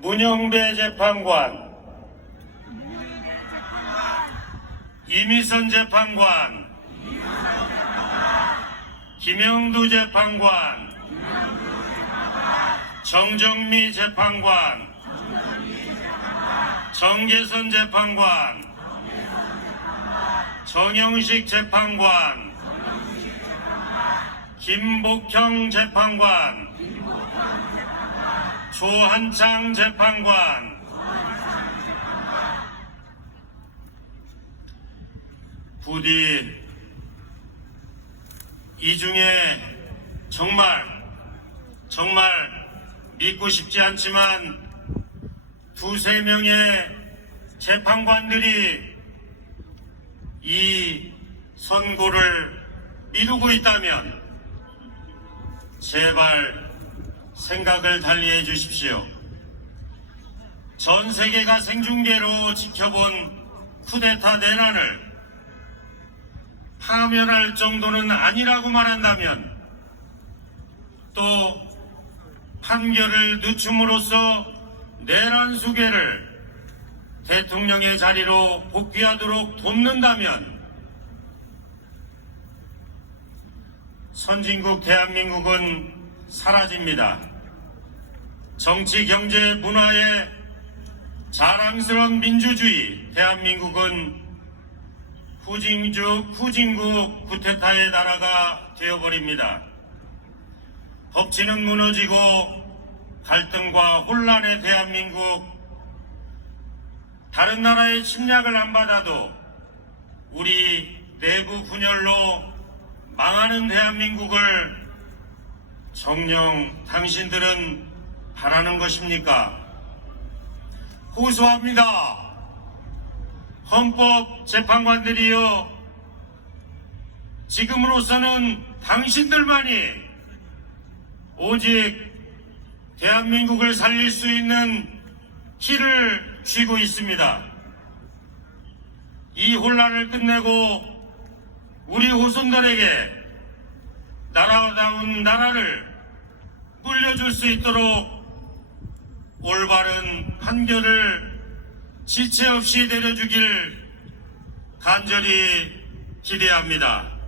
문영배 재판관, 이미선 재판관, 김영두 재판관, 정정미 재판관, 정계선 재판관, 정영식 재판관, 김복형 재판관, 조한창 재판관, 부디 이 중에 정말 정말 믿고 싶지 않지만 두세 명의 재판관들이 이 선고를 미루고 있다면 제발 생각을 달리해 주십시오. 전 세계가 생중계로 지켜본 쿠데타 내란을 파면할 정도는 아니라고 말한다면 또 판결을 늦춤으로써 내란 수계를 대통령의 자리로 복귀하도록 돕는다면 선진국 대한민국은 사라집니다. 정치, 경제, 문화의 자랑스러운 민주주의 대한민국은 후진주, 후진국 구테타의 나라가 되어버립니다. 법치는 무너지고 갈등과 혼란의 대한민국 다른 나라의 침략을 안 받아도 우리 내부 분열로 망하는 대한민국을 정녕 당신들은 바라는 것입니까? 호소합니다. 헌법 재판관들이여 지금으로서는 당신들만이 오직 대한민국을 살릴 수 있는 키를 쥐고 있습니다. 이 혼란을 끝내고 우리 후손들에게 나라다운 나라를 물려줄 수 있도록 올바른 판결을 지체 없이 내려주길 간절히 기대합니다.